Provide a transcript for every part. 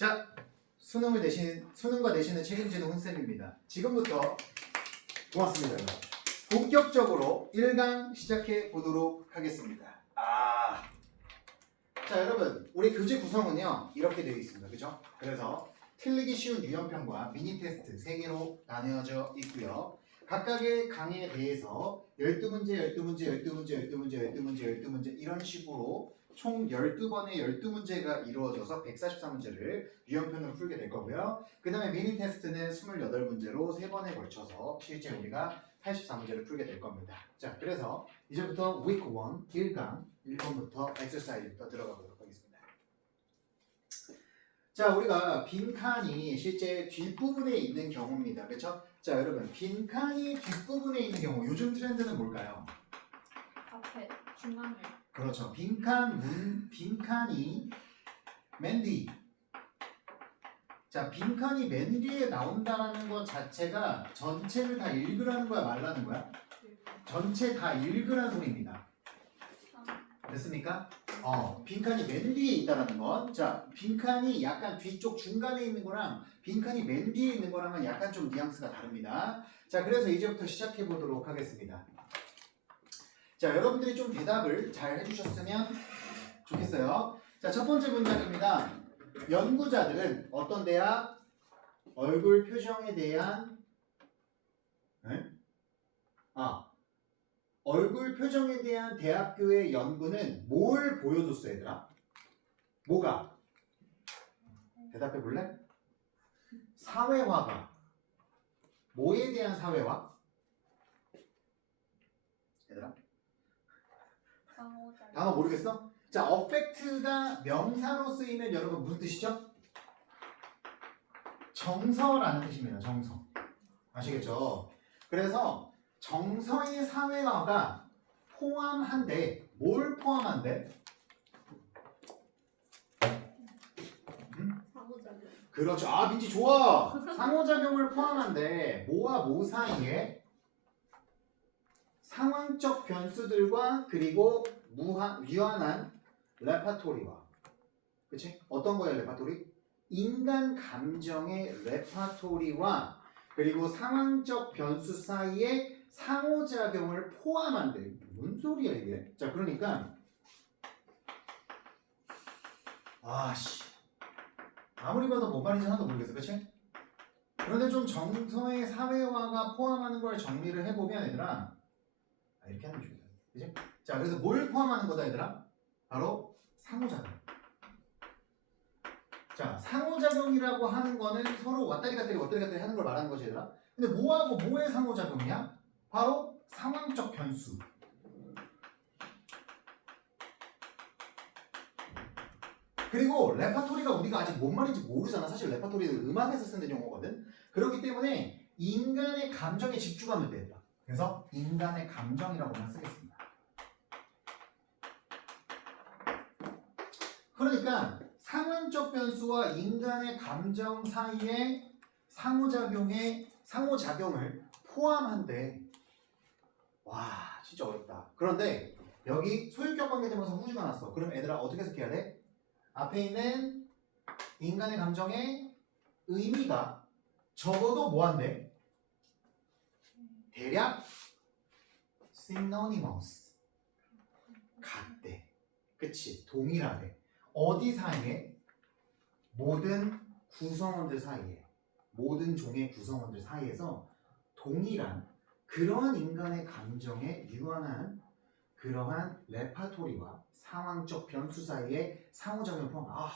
자, 수능과 내신을 책임지는 훈쌤입니다. 지금부터 고맙습니다. 여러분. 본격적으로 1강 시작해 보도록 하겠습니다. 자, 여러분, 우리 교재 구성은요 이렇게 되어 있습니다. 그죠? 그래서 틀리기 쉬운 유형편과 미니 테스트 3개로 나뉘어져 있고요. 각각의 강의에 대해서 12문제, 12문제, 12문제, 12문제, 12문제, 12문제 이런 식으로 총 12번의 12문제가 이루어져서 144문제를 유형편으로 풀게 될 거고요. 그 다음에 미니 테스트는 28문제로 3번에 걸쳐서 실제 우리가 84문제를 풀게 될 겁니다. 자, 그래서 이제부터 week 1, 1강 1번부터 엑서사이즈부터 들어가 보도록 하겠습니다. 자, 우리가 빈칸이 실제 뒷부분에 있는 경우입니다. 그렇죠? 자, 여러분, 빈칸이 뒷부분에 있는 경우 요즘 트렌드는 뭘까요? 앞에 중간에 그렇죠. 빈칸이 맨 뒤. 자, 빈칸이 맨 뒤에 나온다는 것 자체가 전체를 다 읽으라는 거야, 말라는 거야? 전체 다 읽으라는 소리입니다. 됐습니까? 빈칸이 맨 뒤에 있다는 건, 자, 빈칸이 약간 뒤쪽 중간에 있는 거랑 빈칸이 맨 뒤에 있는 거랑은 약간 좀 뉘앙스가 다릅니다. 자, 그래서 이제부터 시작해 보도록 하겠습니다. 자, 여러분들이 좀 대답을 잘 해주셨으면 좋겠어요. 자, 첫 번째 문장입니다. 연구자들은 어떤 대학? 얼굴 표정에 대한 얼굴 표정에 대한 대학교의 연구는 뭘 보여줬어, 얘들아? 뭐가? 대답해 볼래? 사회화가. 뭐에 대한 사회화? 얘들아? 상호작용. 단어 모르겠어? 자, affect가 명사로 쓰이면 여러분 무슨 뜻이죠? 정서라는 뜻입니다. 정서. 아시겠죠? 그래서 정서의 사회화가 포함한데 뭘 포함한데? 상호작용. 그렇죠. 아, 민지 좋아. 상호작용을 포함한데 뭐와 뭐 사이에 상황적 변수들과 그리고 유한한 레파토리와, 그치? 어떤 거야 레파토리? 인간 감정의 레파토리와 그리고 상황적 변수 사이에 상호작용을 포함한대. 뭔 소리야 이게? 자, 그러니까 아무리 봐도 뭔 말인지 하나도 모르겠어, 그치? 그런데 좀 정서의 사회화가 포함하는 걸 정리를 해보면 얘들아, 이렇게 하면 좋겠다, 그치? 자, 그래서 뭘 포함하는 거다 얘들아? 바로 상호작용. 자, 상호작용이라고 하는 거는 서로 왔다리 갔다리 하는 걸 말하는 거지 얘들아. 근데 뭐하고 뭐의 상호작용이야? 바로 상황적 변수. 그리고 레파토리가 우리가 아직 뭔 말인지 모르잖아. 사실 레파토리는 음악에서 쓰는 용어거든. 그렇기 때문에 인간의 감정에 집중하면 돼. 그래서 인간의 감정이라고만 쓰겠습니다. 그러니까 상황적 변수와 인간의 감정 사이에 상호작용을 포함한대. 와, 진짜 어렵다. 그런데 여기 소유격 관계대명사 후주가 났어. 그럼 애들아 어떻게 해석해야 돼? 앞에 있는 인간의 감정의 의미가 적어도 뭐한대? 대략 synonymous, 같대. 그치? 동일하대. 어디 사이에? 모든 구성원들 사이에, 모든 종의 구성원들 사이에서 동일한 그러한 인간의 감정에 유한한 그러한 레파토리와 상황적 변수 사이에 상호작용을 포함한.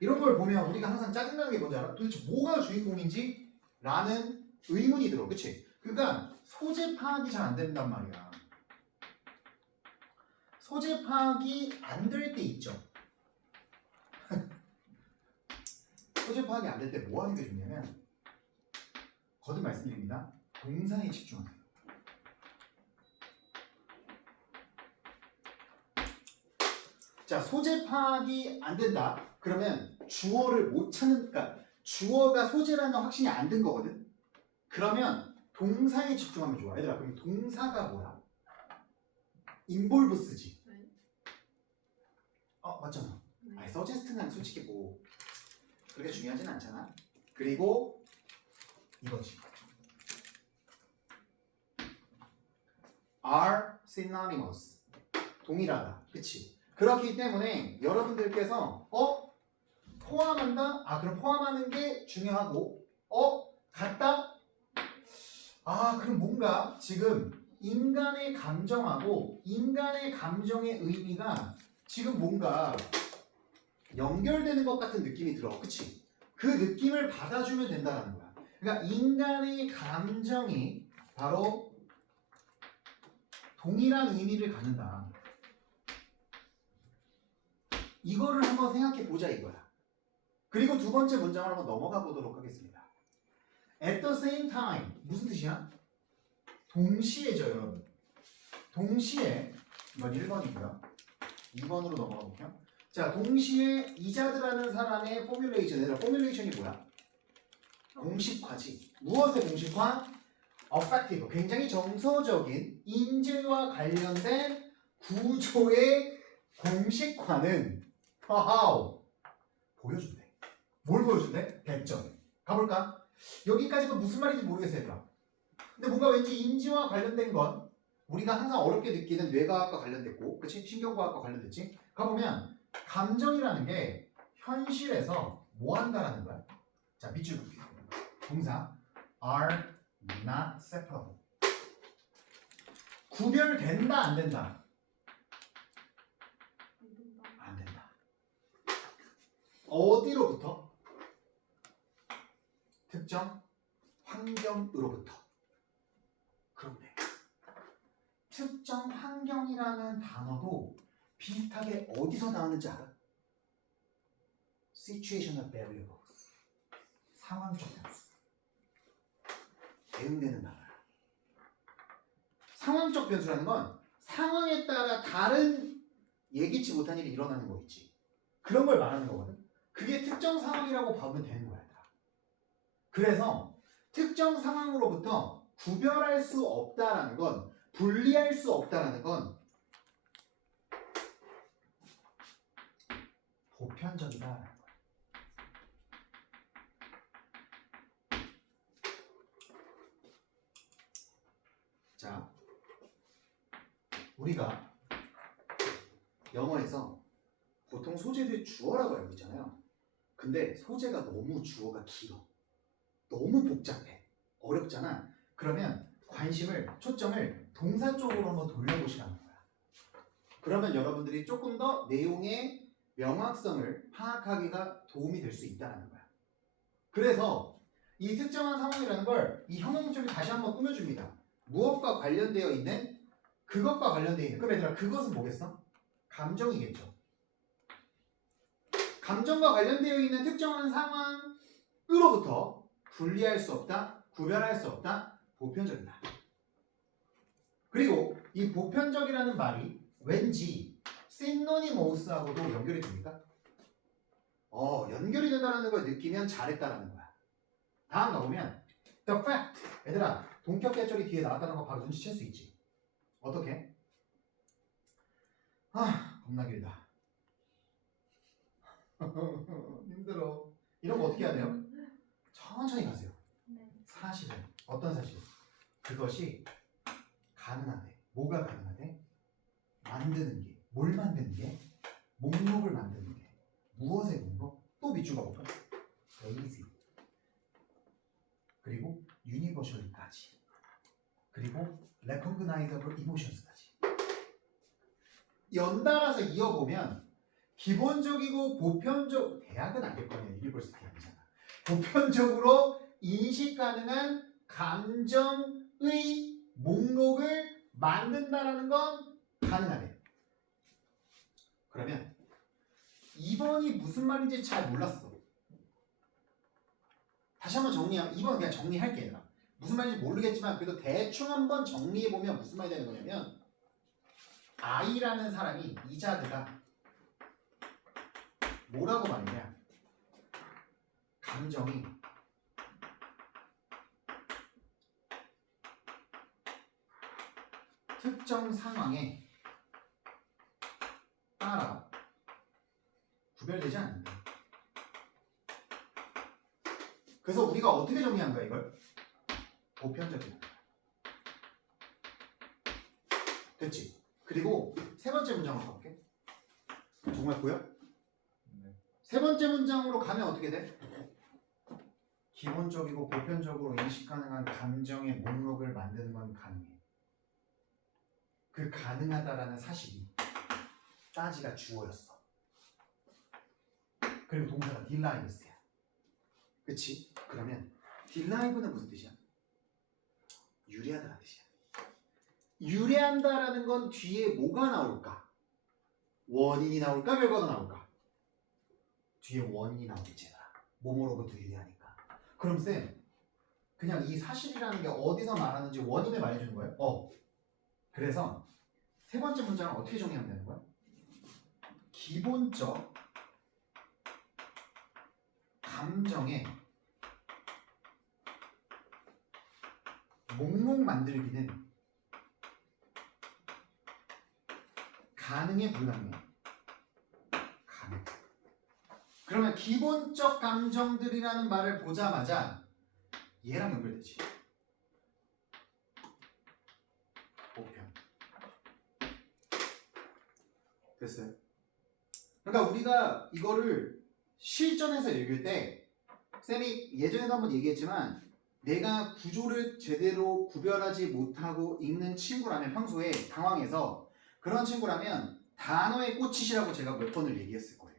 이런 걸 보면 우리가 항상 짜증나는 게 뭔지 알아? 도대체 뭐가 주인공인지? 라는 의문이 들어. 그치? 그러니까 소재 파악이 잘 안 된단 말이야. 소재 파악이 안 될 때 있죠. 소재 파악이 안 될 때 뭐 하는 게 좋냐면, 거듭 말씀드립니다. 동사에 집중하세요. 자, 소재 파악이 안 된다. 그러면 주어를 못 찾으니까 주어가 소재라는 확신이 안 든 거거든. 그러면 동사에 집중하면 좋아. 얘들아, 그럼 동사가 뭐야? involve 쓰지. 네. 맞잖아. suggest는 솔직히 뭐 그렇게 중요하진 않잖아. 그리고 이거지. are synonymous. 동일하다. 그치? 그렇기 때문에 여러분들께서 포함한다? 그럼 포함하는 게 중요하고 같다? 그럼 뭔가 지금 인간의 감정하고 인간의 감정의 의미가 지금 뭔가 연결되는 것 같은 느낌이 들어. 그치? 그 느낌을 받아주면 된다는 거야. 그러니까 인간의 감정이 바로 동일한 의미를 갖는다. 이거를 한번 생각해 보자 이거야. 그리고 두 번째 문장을 한번 넘어가 보도록 하겠습니다. At the same time. 무슨 뜻이야? 동시에죠, 여러분. 동시에. 이건 1번이고요. 2번으로 넘어가 볼게요. 자, 동시에 이자드라는 사람의 포뮬레이션. 얘들아, 포뮬레이션이 뭐야? 공식화지. 무엇의 공식화? affective. 굉장히 정서적인 인재와 관련된 구조의 공식화는 보여준대. 뭘 보여준대? 배점. 가볼까? 여기까지가 무슨 말인지 모르겠어요, 얘들아. 근데 뭔가 왠지 인지와 관련된 건 우리가 항상 어렵게 느끼는 뇌과학과 관련됐고, 그치? 신경과학과 관련됐지? 가보면 감정이라는 게 현실에서 뭐 한다라는 거야? 자, 밑줄 긋겠습니다. 동사 are not separable. 구별된다, 안 된다? 안 된다. 어디로부터? 특정 환경으로부터. 그런데 특정 환경이라는 단어도 비슷하게 어디서 나오는지 알아? Situational variables. 상황적 변수. 대응되는 단어야. 상황적 변수라는 건 상황에 따라 다른 예기치 못한 일이 일어나는 거 있지. 그런 걸 말하는 거거든. 그게 특정 상황이라고 보면 되는 거야. 그래서 특정 상황으로부터 구별할 수 없다라는 건, 분리할 수 없다라는 건 보편적이다라는 거야. 자, 우리가 영어에서 보통 소재를 주어라고 알고 있잖아요. 근데 소재가 너무 주어가 길어. 너무 복잡해. 어렵잖아. 그러면 관심을, 초점을 동사 쪽으로 한번 돌려보시라는 거야. 그러면 여러분들이 조금 더 내용의 명확성을 파악하기가 도움이 될 수 있다는 거야. 그래서 이 특정한 상황이라는 걸 이 형용문쪽에 다시 한번 꾸며줍니다. 무엇과 관련되어 있는, 그것과 관련되어 있는. 그럼 얘들아, 그것은 뭐겠어? 감정이겠죠. 감정과 관련되어 있는 특정한 상황으로부터 분리할 수 없다, 구별할 수 없다, 보편적이다. 그리고 이 보편적이라는 말이 왠지 시노니모스하고도 연결이 됩니까? 연결이 된다는 걸 느끼면 잘했다라는 거야. 다음 가보면 the fact. 얘들아, 동격계절이 뒤에 나왔다는 거 바로 눈치챌 수 있지. 어떻게? 겁나 길다. 힘들어. 이런 거 어떻게 해야 돼요? 천천히 가세요. 사실은 어떤 사실? 그것이 가능하대. 뭐가 가능하대? 만드는 게. 뭘 만드는 게? 목록을 만드는 게. 무엇의 목록? 또 밑줄 가볼까? basic. 그리고 universal까지. 그리고 recognizable emotions까지. 연달아서 이어보면 기본적이고 보편적, 대학은 아닐 거냐, 유니버시티 아니잖아. 보편적으로 인식 가능한 감정의 목록을 만든다라는 건 가능하대. 그러면 2번이 무슨 말인지 잘 몰랐어. 다시 한번 정리하면 2번 그냥 정리할게. 얘들아. 무슨 말인지 모르겠지만 그래도 대충 한번 정리해보면 무슨 말이 되는 거냐면 I라는 사람이, 이자드가 뭐라고 말이냐? 감정이 특정 상황에 따라 구별되지 않는다. 그래서 우리가 어떻게 정리한 거야 이걸? 보편적이다. 됐지? 그리고 세 번째 문장으로 가볼게. 정말 보여? 네. 세 번째 문장으로 가면 어떻게 돼? 기본적이고 보편적으로 인식 가능한 감정의 목록을 만드는 건 가능해. 그 가능하다라는 사실이 따지가 주어였어. 그리고 동사가 딜라이브스야. 그치? 그러면 딜라이브는 무슨 뜻이야? 유래하다는 뜻이야. 유래한다라는 건 뒤에 뭐가 나올까? 원인이 나올까? 결과가 나올까? 뒤에 원인이 나오겠지. 뭐뭐로부터 유래하니까. 그럼 쌤, 그냥 이 사실이라는 게 어디서 말하는지 원인을 말해주는 거예요? 그래서 세 번째 문장을 어떻게 정리하면 되는 거야? 기본적 감정의 목록 만들기는 가능해 불가능해? 가능. 그러면 기본적 감정들이라는 말을 보자마자 얘랑 연결되지. 보편. 됐어요? 그러니까 우리가 이거를 실전에서 읽을 때 쌤이 예전에도 한번 얘기했지만 내가 구조를 제대로 구별하지 못하고 읽는 친구라면 평소에 당황해서 그런 친구라면 단어에 꽂히시라고 제가 몇 번을 얘기했을 거예요.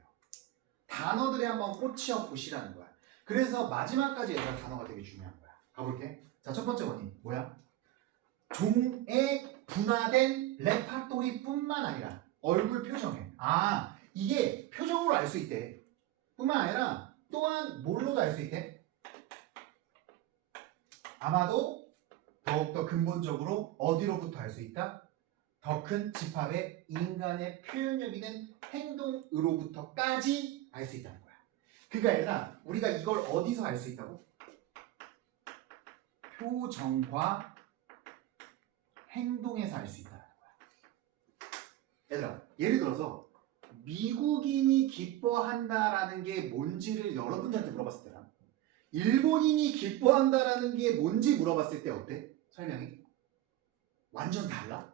단어들에 한번 꽂혀 보시라는 거야. 그래서 마지막까지 얘가 단어가 되게 중요한 거야. 가볼게. 자, 첫 번째 원인 뭐야? 종에 분화된 레파토리뿐만 아니라 얼굴 표정에 이게 표정으로 알 수 있대. 뿐만 아니라 또한 뭘로도 알 수 있대? 아마도 더욱더 근본적으로 어디로부터 알 수 있다? 더 큰 집합의 인간의 표현력 있는 행동으로부터까지 알 수 있다는 거야. 그게 아니라 우리가 이걸 어디서 알 수 있다고? 표정과 행동에서 알 수 있다는 거야. 얘들아, 예를 들어서 미국인이 기뻐한다라는 게 뭔지를 여러분들한테 물어봤을 때랑 일본인이 기뻐한다라는 게 뭔지 물어봤을 때 어때? 설명이? 완전 달라?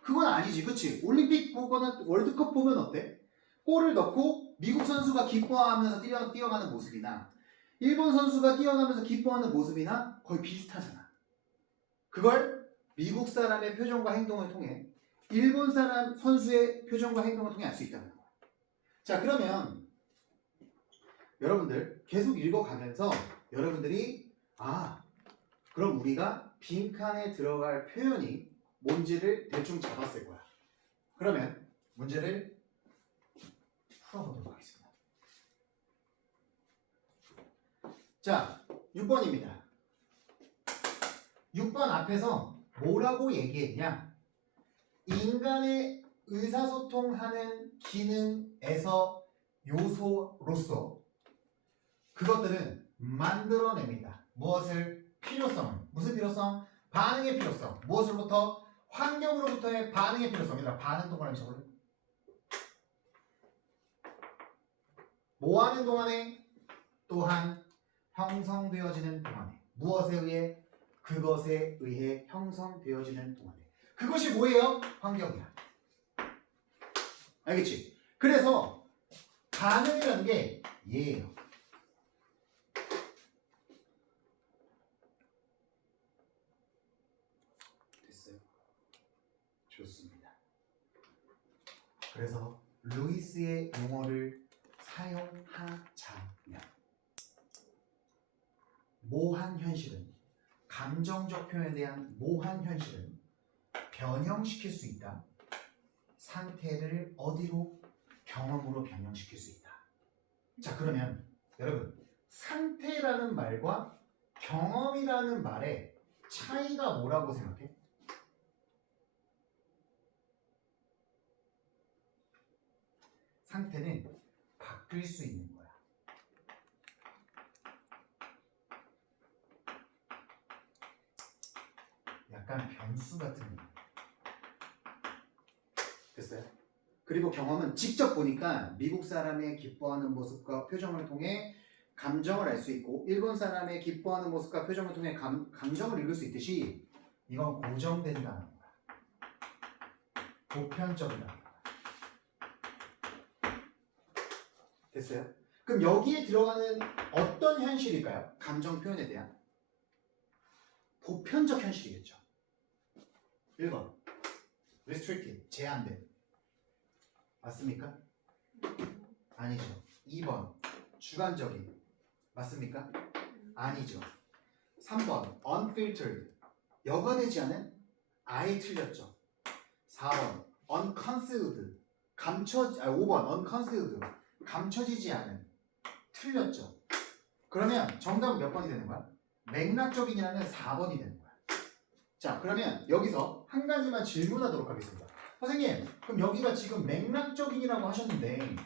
그건 아니지, 그치? 올림픽 보거나 월드컵 보면 어때? 골을 넣고 미국 선수가 기뻐하면서 뛰어가는 모습이나 일본 선수가 뛰어가면서 기뻐하는 모습이나 거의 비슷하잖아. 그걸 미국 사람의 표정과 행동을 통해 일본 사람 선수의 표정과 행동을 통해 알 수 있다는 거야. 자, 그러면 여러분들 계속 읽어가면서 여러분들이 그럼 우리가 빈칸에 들어갈 표현이 뭔지를 대충 잡았을 거야. 그러면 문제를 풀어보도록 하겠습니다. 자, 6번입니다. 6번 앞에서 뭐라고 얘기했냐? 인간의 의사소통하는 기능에서 요소로서 그것들은 만들어냅니다. 무엇을? 필요성을. 무슨 필요성? 반응의 필요성. 무엇으로부터? 환경으로부터의 반응의 필요성이다. 반응 동안에 적을래? 뭐하는 동안에? 또한 형성되어지는 동안에. 무엇에 의해? 그것에 의해 형성되어지는 동안에. 그것이 뭐예요? 환경이야. 알겠지? 그래서 반응이라는 게 얘예요. 됐어요? 좋습니다. 그래서 루이스의 용어를 사용하자면 모한 현실은 감정적 표현에 대한 모한 현실은 변형시킬 수 있다. 상태를 어디로? 경험으로 변형시킬 수 있다. 자, 그러면 여러분 상태라는 말과 경험이라는 말의 차이가 뭐라고 생각해? 상태는 바뀔 수 있는 거야. 약간 변수 같은 거. 됐어요? 그리고 경험은 직접 보니까 미국 사람의 기뻐하는 모습과 표정을 통해 감정을 알 수 있고 일본 사람의 기뻐하는 모습과 표정을 통해 감정을 읽을 수 있듯이 이건 고정된다는 거야. 보편적이다. 됐어요? 그럼 여기에 들어가는 어떤 현실일까요? 감정 표현에 대한 보편적 현실이겠죠. 1번 restricted, 제한된. 맞습니까? 아니죠. 2번 주관적인. 맞습니까? 아니죠. 3번 unfiltered, 여과되지 않은. 아예 틀렸죠. 4번 unconcealed, 5번 unconcealed, 감춰지지 않은. 틀렸죠. 그러면 정답은 몇 번이 되는 거야? 맥락적인이라는 4번이 되는 거야. 자, 그러면 여기서 한 가지만 질문하도록 하겠습니다. 선생님, 그럼 여기가 지금 맥락적인이라고 하셨는데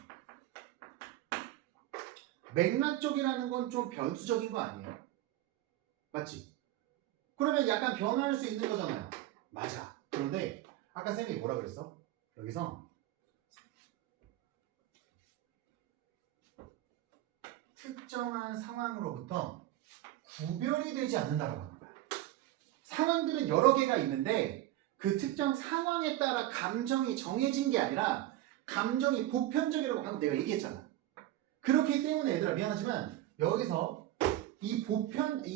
맥락적이라는 건 좀 변수적인 거 아니에요? 맞지? 그러면 약간 변화할 수 있는 거잖아요. 맞아. 그런데 아까 쌤이 뭐라 그랬어? 여기서 특정한 상황으로부터 구별이 되지 않는다고 하는 거야. 상황들은 여러 개가 있는데 그 특정 상황에 따라 감정이 정해진 게 아니라 감정이 보편적이라고 방금 내가 얘기했잖아. 그렇기 때문에 얘들아 미안하지만 여기서 이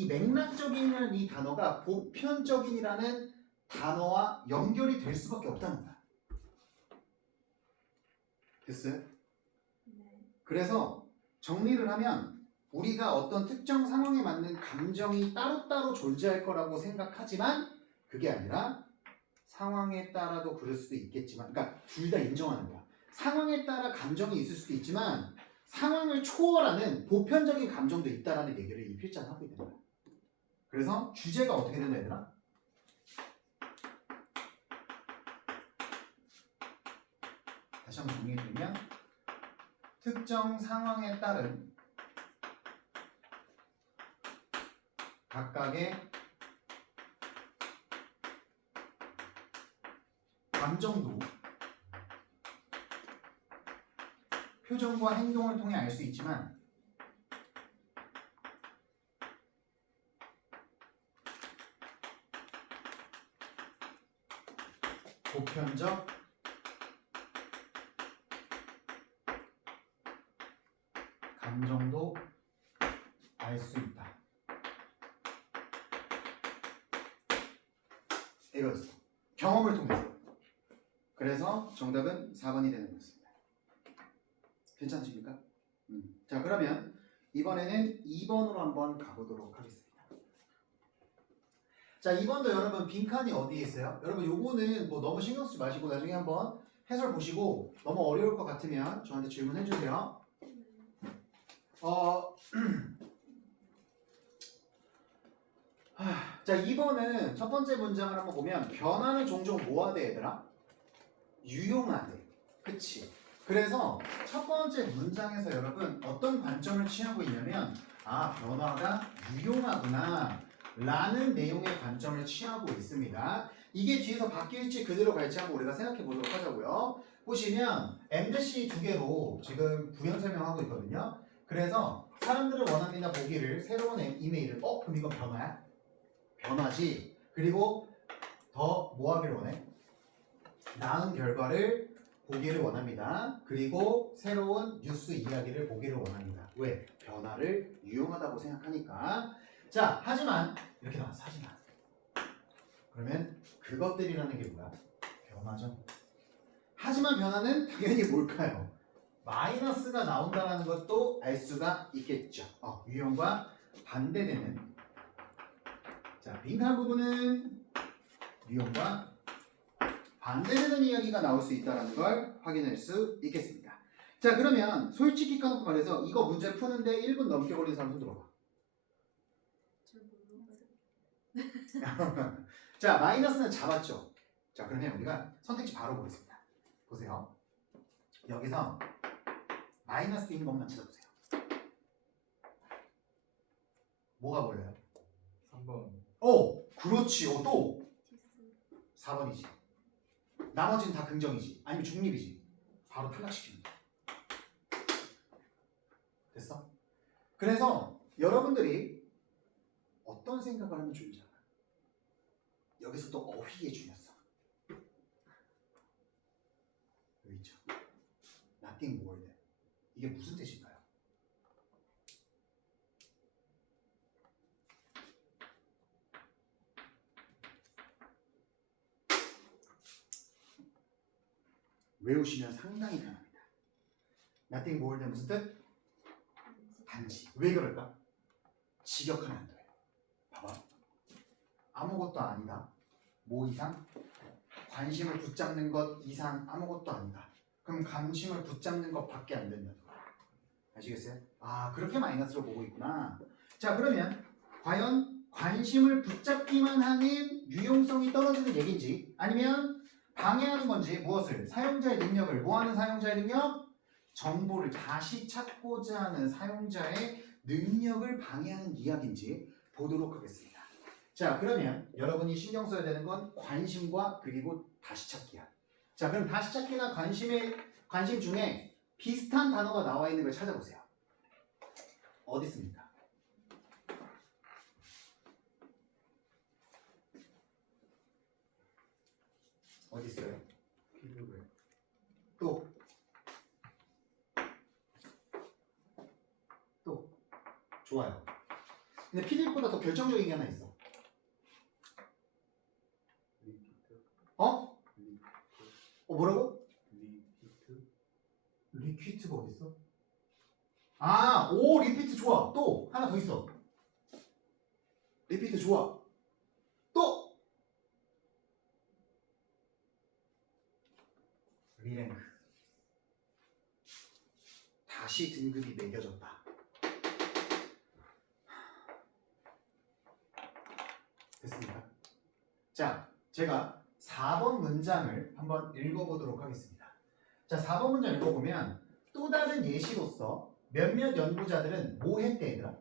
맥락적인이라는 이 단어가 보편적인이라는 단어와 연결이 될 수밖에 없다는 거야. 됐어요? 그래서 정리를 하면 우리가 어떤 특정 상황에 맞는 감정이 따로따로 존재할 거라고 생각하지만 그게 아니라 상황에 따라도 그럴 수도 있겠지만, 그러니까 둘 다 인정하는 거야. 상황에 따라 감정이 있을 수도 있지만 상황을 초월하는 보편적인 감정도 있다라는 얘기를 이 필자는 하고 있는 거야. 그래서 주제가 어떻게 된다 얘들아? 다시 한번 정리해드리면 특정 상황에 따른 각각의 감정도 표정과 행동을 통해 알 수 있지만 보편적 감정도 알 수 있다. 이거였어. 경험을 통해서. 그래서 정답은 4번이 되는 거였습니다. 괜찮으십니까? 자, 그러면 이번에는 2번으로 한번 가보도록 하겠습니다. 자, 2번도 여러분 빈칸이 어디에 있어요? 여러분 요거는 뭐 너무 신경 쓰지 마시고 나중에 한번 해설 보시고 너무 어려울 것 같으면 저한테 질문해 주세요. 자, 2번은 첫 번째 문장을 한번 보면 변화는 종종 뭐하대 얘들아? 유용하대. 그치? 그래서 첫 번째 문장에서 여러분 어떤 관점을 취하고 있냐면 변화가 유용하구나 라는 내용의 관점을 취하고 있습니다. 이게 뒤에서 바뀔지 그대로 갈지 한번 우리가 생각해 보도록 하자고요. 보시면 MDC 두 개로 지금 부연 설명하고 있거든요. 그래서 사람들을 원합니다 보기를 새로운 이메일을 그럼 이건 변화야? 변화지. 그리고 더 뭐 하기를 원해? 나은 결과를 보기를 원합니다. 그리고 새로운 뉴스 이야기를 보기를 원합니다. 왜? 변화를 유용하다고 생각하니까. 자, 하지만 이렇게 나왔어. 하지만 그러면 그것들이라는 게 뭐야? 변화죠. 하지만 변화는 당연히 뭘까요? 마이너스가 나온다는 것도 알 수가 있겠죠. 유형과 반대되는. 자, 빈칸 부분은 유형과 반대되는 이야기가 나올 수 있다는 걸 확인할 수 있겠습니다. 자, 그러면 솔직히 까놓고 말해서 이거 문제 푸는데 1분 넘게 걸린 사람 손 들어봐. 자, 마이너스는 잡았죠. 자, 그러면 우리가 선택지 바로 보겠습니다. 보세요. 여기서 마이너스 있는 것만 찾아보세요. 뭐가 보여요? 3번. 그렇지. 또 4번이지. 나머지는 다 긍정이지. 아니면 중립이지. 바로 탈락시키는 거야. 됐어? 그래서 여러분들이 어떤 생각을 하면 좋은지 알아요. 여기서 또 어휘의 중요성. 여기 있죠. Nothing more than. 이게 무슨 뜻일까요? 외우시면 상당히 편합니다. Nothing more than 무슨 뜻? 단지. 왜 그럴까? 직역하면 안 돼요. 봐봐. 아무것도 아니다. 뭐 이상? 관심을 붙잡는 것 이상 아무것도 아니다. 그럼 관심을 붙잡는 것밖에 안 된다. 아시겠어요? 아, 그렇게 마이너스로 보고 있구나. 자, 그러면 과연 관심을 붙잡기만 하는 유용성이 떨어지는 얘기인지 아니면 방해하는 건지 무엇을? 사용자의 능력을. 뭐하는 사용자의 능력? 정보를 다시 찾고자 하는 사용자의 능력을 방해하는 이야기인지 보도록 하겠습니다. 자, 그러면 여러분이 신경 써야 되는 건 관심과 그리고 다시 찾기야. 자, 그럼 다시 찾기나 관심 중에 비슷한 단어가 나와 있는 걸 찾아보세요. 어디 있습니까? 어디 있어요? 또 좋아요. 근데 PDF보다 더 결정적인 게 하나 있어. 어? 뭐라고? 리퀴트가 어디 있어? 아, 오, 리피트 좋아. 또 하나 더 있어. 리피트 좋아. 또 리랭크. 다시 등급이 매겨졌다. 됐습니까? 자, 제가 4번 문장을 한번 읽어보도록 하겠습니다. 자, 4번 문장 읽어보면 또 다른 예시로서 몇몇 연구자들은 뭐 했대, 얘들아?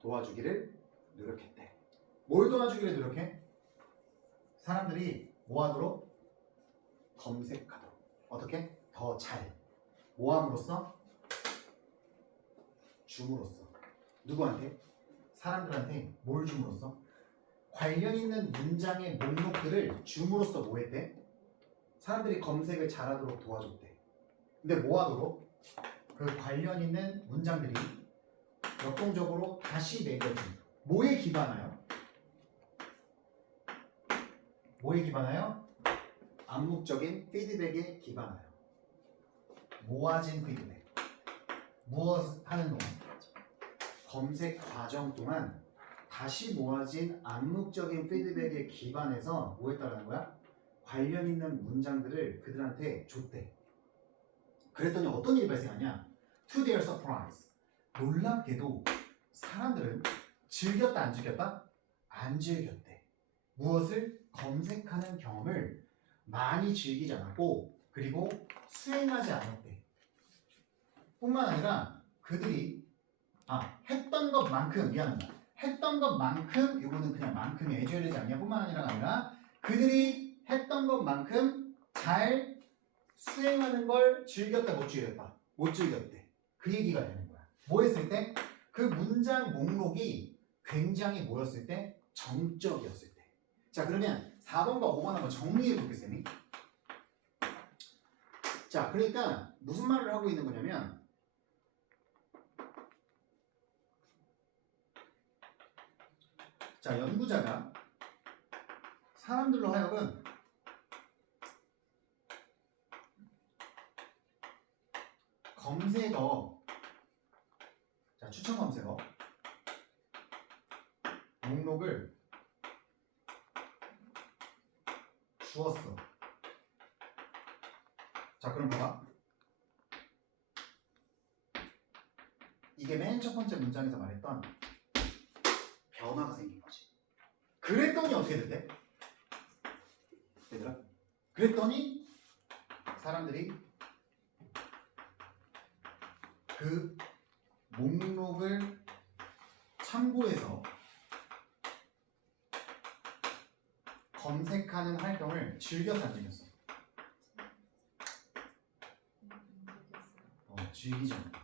도와주기를 노력했대. 뭘 도와주기를 노력해? 사람들이 뭐 하도록? 검색하도록. 어떻게? 더 잘. 뭐 함으로써? 줌으로써. 누구한테? 사람들한테 뭘 줌으로써? 관련 있는 문장의 목록들을 줌으로써 뭐 했대? 사람들이 검색을 잘하도록 도와줬대. 근데 뭐 하도록? 그 관련 있는 문장들이 역동적으로 다시 매겨진 뭐에 기반하여? 뭐에 기반하여? 암묵적인 피드백에 기반하여. 모아진 피드백. 무엇 하는 동안? 검색 과정 동안 다시 모아진 암묵적인 피드백에 기반해서 뭐 했다라는 거야? 관련 있는 문장들을 그들한테 줬대. 그랬더니 어떤 일이 발생하냐? To their surprise. 놀랍게도 사람들은 즐겼다 안 즐겼다? 안 즐겼대. 무엇을? 검색하는 경험을 많이 즐기지 않았고 그리고 수행하지 않았대. 뿐만 아니라 그들이 했던 것만큼 미안합니다. 했던 것만큼 이거는 그냥 만큼이 해줘야 되지 않냐 뿐만 아니라 그들이 했던 것만큼 잘 수행하는 걸 즐겼다 못 즐겼다? 못 즐겼대. 그 얘기가 되는 거야. 뭐 했을 때? 그 문장 목록이 굉장히 뭐였을 때? 정적이었을 때. 자, 그러면 4번과 5번 한번 정리해 보겠습니? 자, 그러니까 무슨 말을 하고 있는 거냐면 자, 연구자가 사람들로 하여금 검색어, 자, 추천 검색어 목록을 주었어. 자, 그럼 봐봐. 이게 맨 첫 번째 문장에서 말했던 변화가 생긴 거지. 그랬더니 어떻게 됐대? 얘들아? 그랬더니 사람들이 그 목록을 참고해서 검색하는 활동을 즐겨서 안 즐겼어? 즐기지 않는 거야.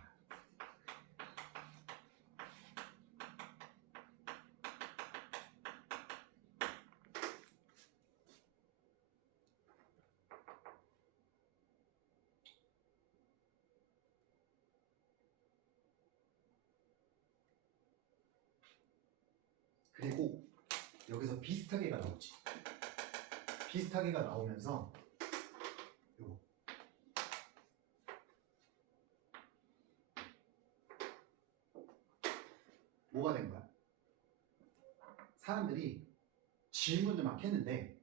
그리고 여기서 비슷하게가 나오지. 비슷하게가 나오면서 요거 뭐가 된 거야? 사람들이 질문을 막 했는데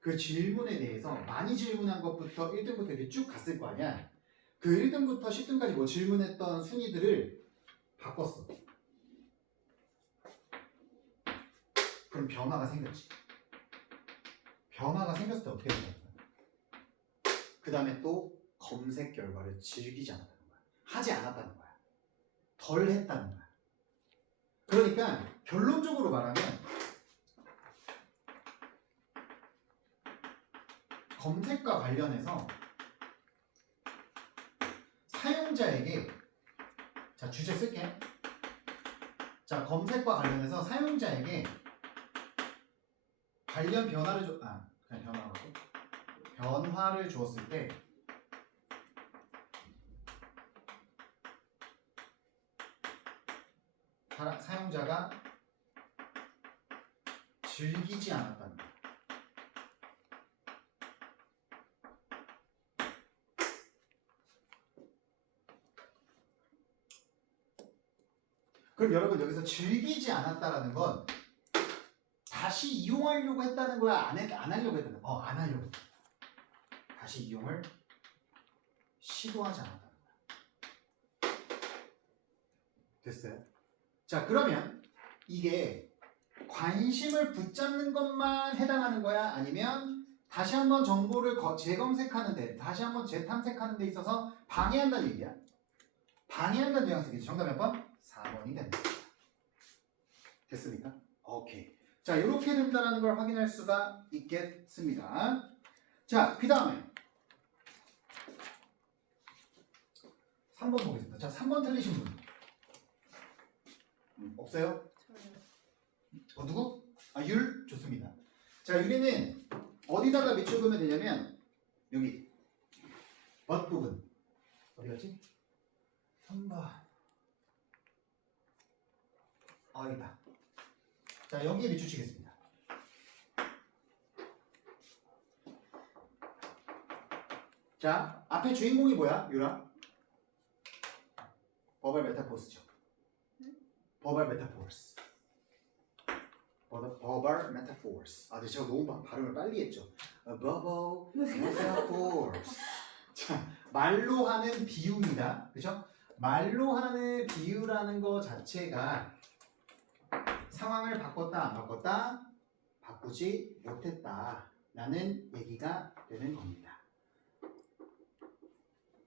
그 질문에 대해서 많이 질문한 것부터 1등부터 이렇게 쭉 갔을 거 아니야? 그 1등부터 10등까지 뭐 질문했던 순위들을 바꿨어. 그럼 변화가 생겼지. 변화가 생겼을 때 어떻게 되는 거야? 그 다음에 또 검색 결과를 즐기지 않았다는 거야. 하지 않았다는 거야. 덜 했다는 거야. 그러니까 결론적으로 말하면 검색과 관련해서 사용자에게 자 주제 쓸게. 자 검색과 관련해서 사용자에게 관련 변화를 그냥 변화를 주었을 때 사용자가 즐기지 않았다는 거야. 그럼 여러분 여기서 즐기지 않았다라는 건 다시 이용하려고 했다는 거야? 안 하려고 했다는 거야? 안 하려고. 다시 이용을 시도하지 않았다는 거야. 됐어요? 자 그러면 이게 관심을 붙잡는 것만 해당하는 거야? 아니면 다시 한번 정보를 재검색하는 데, 다시 한번 재탐색하는 데 있어서 방해한다는 얘기야? 방해한다는 뉘앙스겠지. 정답 몇 번? 4번이 된다. 됐습니까? 오케이. 자, 이렇게 된다는 걸 확인할 수가 있겠습니다. 자, 그 다음에 3번 보겠습니다. 자, 3번 틀리신 분. 없어요? 누구? 율? 좋습니다. 자, 율이는 어디다가 밑줄 그으면 되냐면 여기 엇 부분. 어디 갔지? 3번. 여기다. 자, 여기에 밑줄 치겠습니다. 자, 앞에 주인공이 뭐야, 유라? 버벌 메타포스죠. 버벌 메타포스. 버벌 메타포스. 근데 제가 너무 발음을 빨리 했죠. 버벌 메타포스. 자, 말로 하는 비유입니다. 그죠? 말로 하는 비유라는 거 자체가 상황을 바꿨다 안 바꿨다? 바꾸지 못했다 라는 얘기가 되는 겁니다.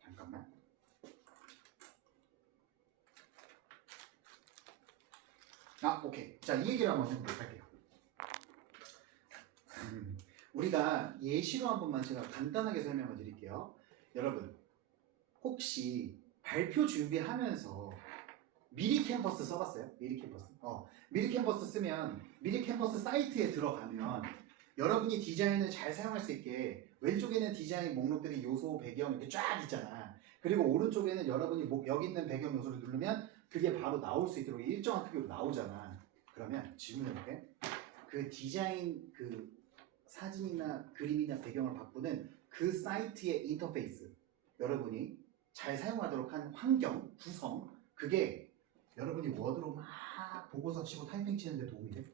잠깐만. 오케이. 자, 이 얘기를 한번 해보도록 할게요. 우리가 예시로 한 번만 제가 간단하게 설명을 드릴게요. 여러분, 혹시 발표 준비하면서 미리 캠퍼스 써봤어요? 미리 캠퍼스? 미리 캠퍼스 쓰면 미리 캠퍼스 사이트에 들어가면 여러분이 디자인을 잘 사용할 수 있게 왼쪽에는 디자인 목록들이 요소, 배경 이렇게 쫙 있잖아. 그리고 오른쪽에는 여러분이 여기 있는 배경 요소를 누르면 그게 바로 나올 수 있도록 일정한 크기로 나오잖아. 그러면 질문해볼게. 그 디자인 그 사진이나 그림이나 배경을 바꾸는 그 사이트의 인터페이스 여러분이 잘 사용하도록 한 환경, 구성 그게 여러분이 워드로 막 보고서 치고 타이핑 치는데 도움이 돼?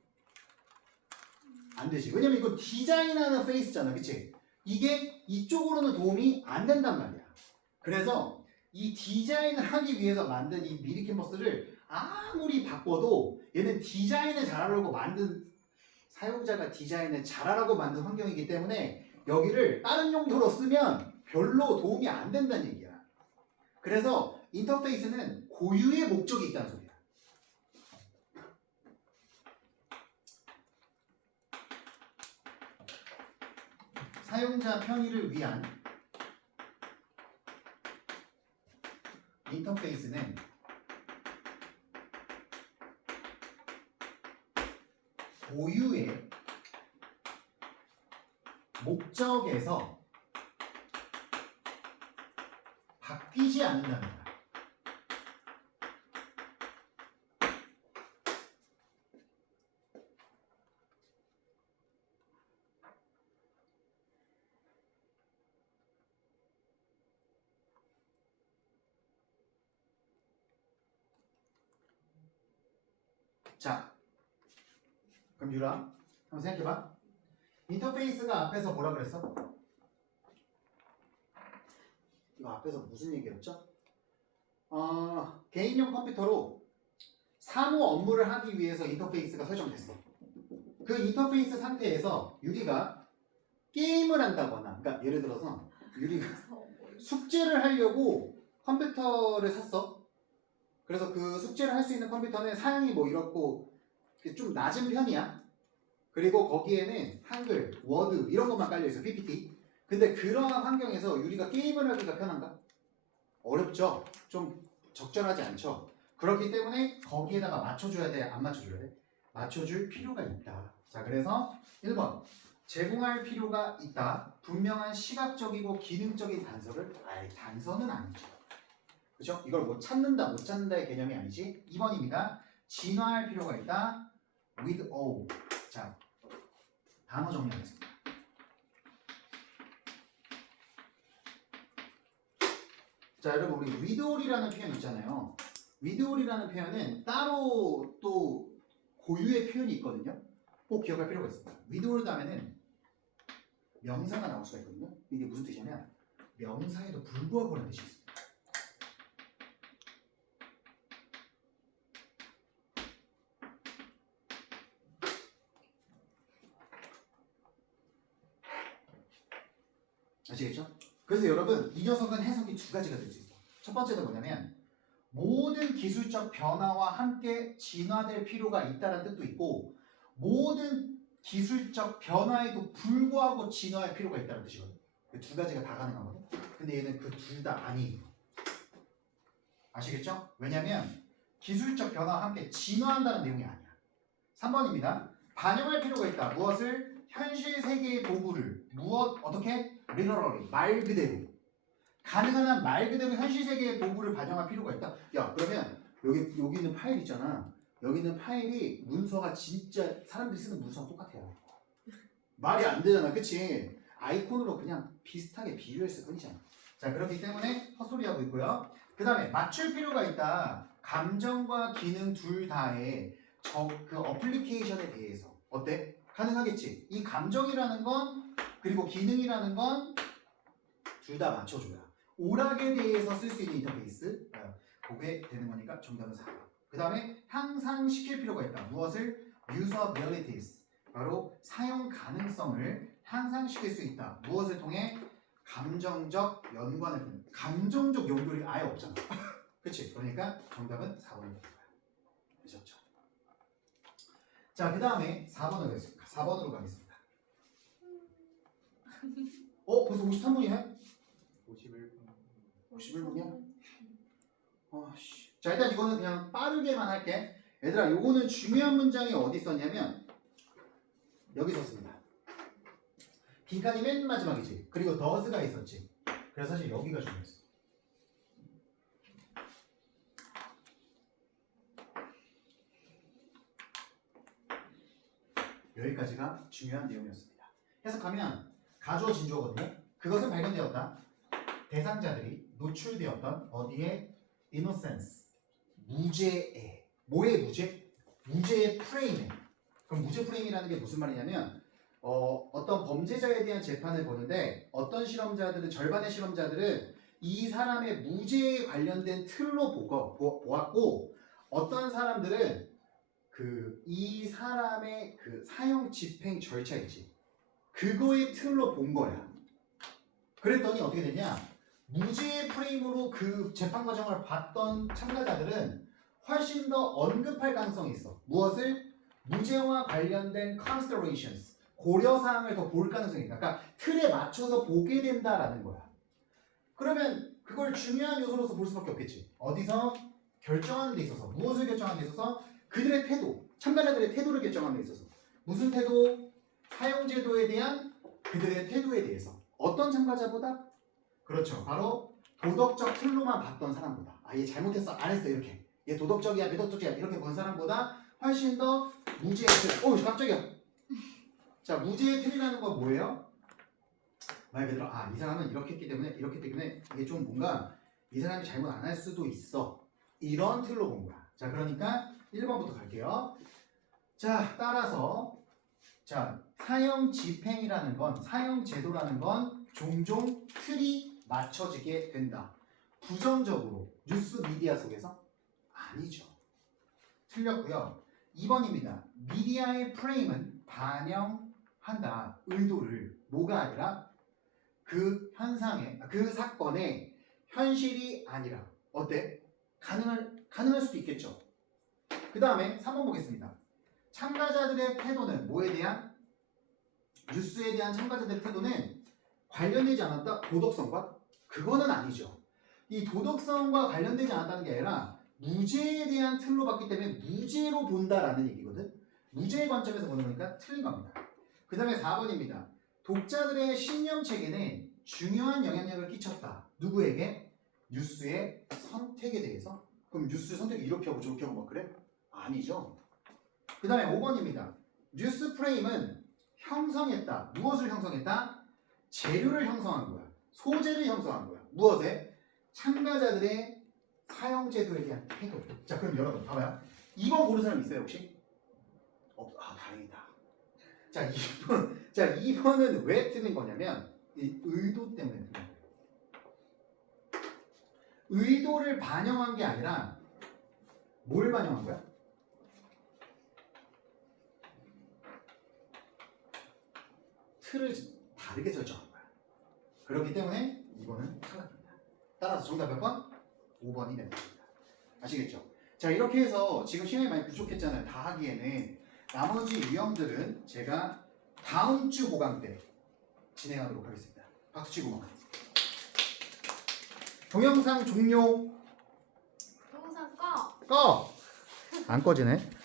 안 되지. 왜냐면 이거 디자인하는 페이스잖아. 그치? 이게 이쪽으로는 도움이 안 된단 말이야. 그래서 이 디자인을 하기 위해서 만든 이 미리 캔버스를 아무리 바꿔도 얘는 디자인을 잘하려고 만든 사용자가 디자인을 잘하라고 만든 환경이기 때문에 여기를 다른 용도로 쓰면 별로 도움이 안 된다는 얘기야. 그래서 인터페이스는 고유의 목적이 있다는 소리야. 사용자 편의를 위한 인터페이스는 고유의 목적에서 바뀌지 않는다는 거야. 자, 그럼 유라 한번 생각해봐. 인터페이스가 앞에서 뭐라 그랬어? 이거 앞에서 무슨 얘기였죠? 개인용 컴퓨터로 사무 업무를 하기 위해서 인터페이스가 설정됐어. 그 인터페이스 상태에서 유리가 게임을 한다거나, 그러니까 예를 들어서 유리가 숙제를 하려고 컴퓨터를 샀어. 그래서 그 숙제를 할 수 있는 컴퓨터는 사양이 뭐 이렇고 좀 낮은 편이야. 그리고 거기에는 한글, 워드 이런 것만 깔려 있어. PPT. 근데 그러한 환경에서 유리가 게임을 하기가 편한가? 어렵죠. 좀 적절하지 않죠. 그렇기 때문에 거기에다가 맞춰줘야 돼? 안 맞춰줘야 돼? 맞춰줄 필요가 있다. 자, 그래서 1번 제공할 필요가 있다. 분명한 시각적이고 기능적인 단서를 단서는 아니죠. 그죠? 이걸 뭐 찾는다, 못 찾는다의 개념이 아니지. 2번입니다. 진화할 필요가 있다. with all. 자, 단어 정리하겠습니다. 자, 여러분 우리 with all이라는 표현 있잖아요. with all이라는 표현은 따로 또 고유의 표현이 있거든요. 꼭 기억할 필요가 있습니다. with all 다음에는 명사가 나올 수가 있거든요. 이게 무슨 뜻이냐면 명사에도 불구하고라는 뜻이 있습니다. 아시겠죠? 그래서 여러분 이 녀석은 해석이 두 가지가 될 수 있어. 첫 번째는 뭐냐면 모든 기술적 변화와 함께 진화될 필요가 있다는 뜻도 있고 모든 기술적 변화에도 불구하고 진화할 필요가 있다는 뜻이거든. 그 두 가지가 다 가능하거든. 근데 얘는 그 둘 다 아니에요. 아시겠죠? 왜냐면 기술적 변화와 함께 진화한다는 내용이 아니야. 3번입니다. 반영할 필요가 있다. 무엇을? 현실 세계의 도구를 어떻게? literally 말 그대로 가능한 한 말 그대로 현실 세계의 도구를 반영할 필요가 있다. 야, 그러면 여기 있는 파일 있잖아. 여기 있는 파일이 문서가 진짜 사람들이 쓰는 문서랑 똑같아요. 말이 안 되잖아, 그치? 아이콘으로 그냥 비슷하게 비교했을 뿐이잖아. 자, 그렇기 때문에 헛소리하고 있고요. 그 다음에 맞출 필요가 있다. 감정과 기능 둘 다의 그 어플리케이션에 대해서 어때? 가능하겠지? 이 감정이라는 건 그리고 기능이라는 건 둘 다 맞춰줘야 오락에 대해서 쓸 수 있는 인터페이스 그게 되는 거니까 정답은 4번. 그 다음에 향상시킬 필요가 있다. 무엇을? usabilities 바로 사용 가능성을 향상시킬 수 있다. 무엇을 통해? 감정적 연관을 통해. 감정적 연결이 아예 없잖아. 그치? 그러니까 정답은 4번이 됩니다. 되셨죠? 자, 그 다음에 4번으로 가겠습니다. 4번으로 가겠습니다. 벌써 53분이네? 51분이야? 자, 일단 이거는 그냥 빠르게만 할게. 얘들아, 요거는 중요한 문장이 어디 있었냐면 여기 있었습니다. 빈칸이 맨 마지막이지. 그리고 does가 있었지. 그래서 사실 여기가 중요했어. 여기까지가 중요한 내용이었습니다. 해석하면 가주어 진주어거든요. 그것은 발견되었다. 대상자들이 노출되었던 어디에? innocence 무죄에. 뭐의 무죄? 무죄의 프레임에. 그럼 무죄 프레임이라는 게 무슨 말이냐면 어떤 범죄자에 대한 재판을 보는데 어떤 실험자들은 절반의 실험자들은 이 사람의 무죄에 관련된 틀로 보았고 어떤 사람들은 이 사람의 그 사형 집행 절차 있지 그거의 틀로 본 거야. 그랬더니 어떻게 됐냐? 무죄의 프레임으로 그 재판 과정을 봤던 참가자들은 훨씬 더 언급할 가능성이 있어. 무엇을? 무죄와 관련된 considerations 고려사항을 더 볼 가능성이 있다. 그러니까 틀에 맞춰서 보게 된다라는 거야. 그러면 그걸 중요한 요소로서 볼 수밖에 없겠지. 어디서? 결정하는 데 있어서. 무엇을 결정하는 데 있어서? 그들의 태도, 참가자들의 태도를 결정하는 데 있어서. 무슨 태도? 사용제도에 대한 그들의 태도에 대해서. 어떤 참가자보다? 그렇죠. 바로 도덕적 틀로만 봤던 사람보다. 얘 잘못했어, 안 했어 이렇게. 얘 도덕적이야, 비도덕적이야 이렇게 본 사람보다 훨씬 더 무죄의 틀. 깜짝이야. 자, 무죄의 틀이라는 건 뭐예요? 말 그대로 이 사람은 이렇게 했기 때문에 이게 좀 뭔가 이 사람이 잘못 안 할 수도 있어. 이런 틀로 본 거야. 자, 그러니까 1번부터 갈게요. 자, 따라서 자, 사형 집행이라는 건, 사형 제도라는 건 종종 틀이 맞춰지게 된다. 부정적으로 뉴스 미디어 속에서 아니죠. 틀렸고요. 2번입니다. 미디어의 프레임은 반영한다. 의도를 뭐가 아니라 그 현상의 그 사건의 현실이 아니라 어때? 가능할 수도 있겠죠. 그 다음에 3번 보겠습니다. 참가자들의 태도는 뭐에 대한 뉴스에 대한 참가자들의 태도는 관련되지 않았다. 도덕성과 그거는 아니죠. 이 도덕성과 관련되지 않았다는 게 아니라 무죄에 대한 틀로 봤기 때문에 무죄로 본다라는 얘기거든. 무죄의 관점에서 보는 거니까 틀린 겁니다. 그 다음에 4번입니다. 독자들의 신념 체계는 중요한 영향력을 끼쳤다. 누구에게? 뉴스의 선택에 대해서. 그럼 뉴스 선택이 이렇게 하고 저렇게 하고 막 그래? 아니죠. 그 다음에 5번입니다. 뉴스 프레임은 형성했다. 무엇을 형성했다? 재료를 형성한 거야. 소재를 형성한 거야. 무엇에? 참가자들의 사형제도에 대한 태도. 자, 그럼 여러분 봐봐요. 2번 고른 사람 있어요 혹시? 다행이다. 자, 2번은 왜 틀린 거냐면 이 의도 때문에 틀린 거예요. 의도를 반영한 게 아니라 뭘 반영한 거야? 틀을 다르게 설정한 거야. 그렇기 때문에 2번은 탈락입니다. 따라서 정답 몇 번? 5번이 됩니다. 아시겠죠? 자, 이렇게 해서 지금 시간이 많이 부족했잖아요. 다 하기에는 나머지 유형들은 제가 다음 주 보강 때 진행하도록 하겠습니다. 박수 치고 막. 동영상 종료. 동영상 꺼. 꺼. 안 꺼지네.